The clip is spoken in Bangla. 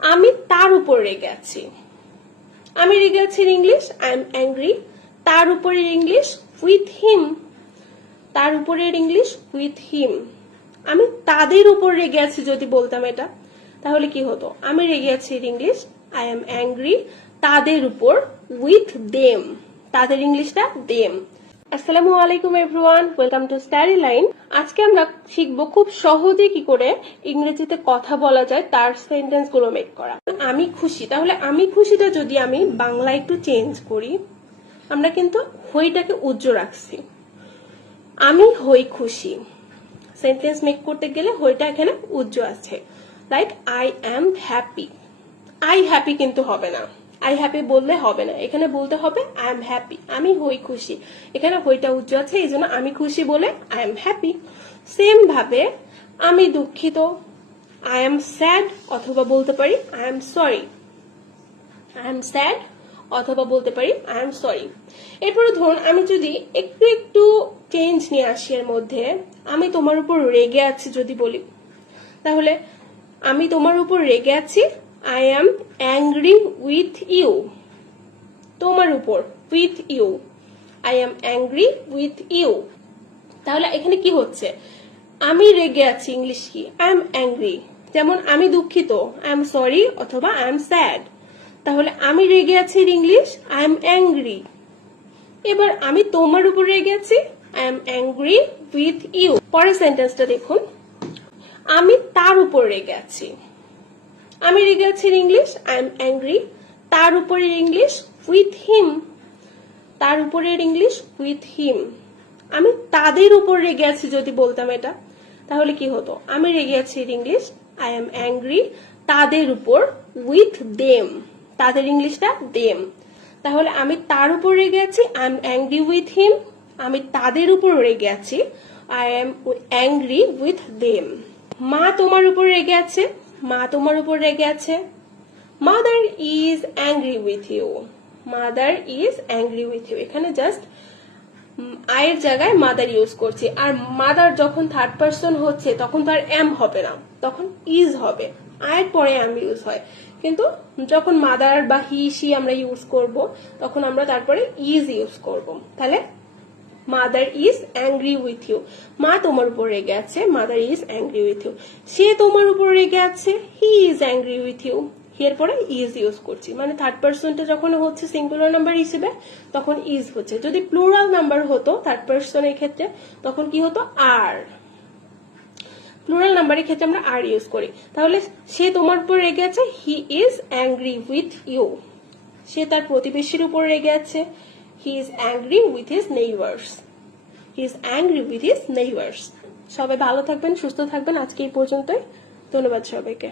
আমি তার উপর রেগে আছি। আমি রেগে আছি ইংলিশ আই এম অ্যাংরি। তার উপরের ইংলিশ উইথ হিম। তার উপরের ইংলিশ উইথ হিম। আমি তাদের উপর রেগে আছি যদি বলতাম এটা, তাহলে কি হতো? আমি রেগে আছি ইংলিশ আই এম অ্যাংরি তাদের উপর উইথ দেম। তাদের ইংলিশটা দেম। আসসালামু আলাইকুম everyone, welcome to study line. আজকে আমরা শিখবো খুব সহজে কি করে ইংরেজিতে কথা বলা যায়, তার সেন্টেন্স গুলো মেক করা। আমি খুশি, তাহলে আমি খুশিটা যদি আমি বাংলা একটু চেঞ্জ করি, আমরা কিন্তু হইটাকে উজ্জ্ব রাখছি। আমি হই খুশি, সেন্টেন্স মেক করতে গেলে হইটা এখানে উজ্জ্ব আছে। Like I am happy. I happy কিন্তু হবে না, আই হ্যাপি বললে হবে না, এখানে বলতে হবে আই এম হ্যাপি। আমি হই খুশি, এখানে হইটা উজ্জ্ব আছে, এই জন্য আমি খুশি বলে আই এম হ্যাপি। সেম ভাবে আমি দুঃখিত, আই এম স্যাড, অথবা বলতে পারি I am sorry. I am sad অথবা বলতে পারি আই এম সরি। এরপরে ধরুন আমি যদি একটু একটু চেঞ্জ নিয়ে আসি এর মধ্যে, আমি তোমার উপর রেগে আছি যদি বলি, তাহলে আমি তোমার উপর রেগে আছি I am angry with you. তোমার উপর with you, I am angry with you. তাহলে এখানে কি হচ্ছে? আমি রেগে আছি ইংলিশ কি? I am angry. যেমন আমি দুঃখিত আই এম সরি অথবা আই এম স্যাড। তাহলে আমি রেগে আছি ইংলিশ আই এম অ্যাংরি। এবার আমি তোমার উপর রেগে আছি I am angry with you. পরের সেন্টেন্সটা দেখুন, আমি তার উপর রেগে আছি। আমি রেগে আছি ইংলিশ আই এম অ্যাংরি তার উপরের ইংলিশ উইথ হিম। তার উপরের ইংলিশ উইথ হিম। আমি তাদের উপর রেগে আছি যদি বলতাম এটা, তাহলে কি হতো? আমি রেগে আছি ইংলিশ আই এম অ্যাংরি তাদের উপর উইথ দেম। তাদের ইংলিশটা দেম। তাহলে আমি তার উপর রেগে আছি I am angry with him. আমি তাদের উপর রেগে আছি I am angry with them. মা তোমার উপর রেগে আছে। মা তোমার উপর রেগে আছে। Mother is angry with you. Mother is angry with you. এখানে জাস্ট আয়ের জায়গায় মাদার ইউজ করছি। আর মাদার যখন থার্ড পার্সন হচ্ছে তখন তো আর এম হবে না, তখন ইজ হবে। আয়ের পরে এম ইউজ হয়, কিন্তু যখন মাদার বা হি সি আমরা ইউজ করব তখন আমরা তারপরে ইজ ইউজ করব। তাহলে mother is angry with you. মা তোমার উপর রেগে আছে, mother is angry with you. সে তোমার উপর রেগে আছে, he is angry with you. এরপরে ইজ ইউজ করছি, মানে থার্ড পার্সনটা যখন হচ্ছে সিঙ্গুলার নাম্বার হিসেবে তখন ইজ হচ্ছে। যদি প্লুরাল নাম্বার হতো থার্ড পার্সনের ক্ষেত্রে তখন কি হতো? আর। প্লুরাল নাম্বারের ক্ষেত্রে আমরা আর ইউজ করি। তাহলে সে তোমার উপর রেগে আছে, he is angry with you. সে তার প্রতিবেশীর উপর রেগে আছে, he is angry with his neighbours. He is angry with his neighbours. সবাই ভালো থাকবেন, সুস্থ থাকবেন। আজকে এই পর্যন্তই। ধন্যবাদ সবাইকে।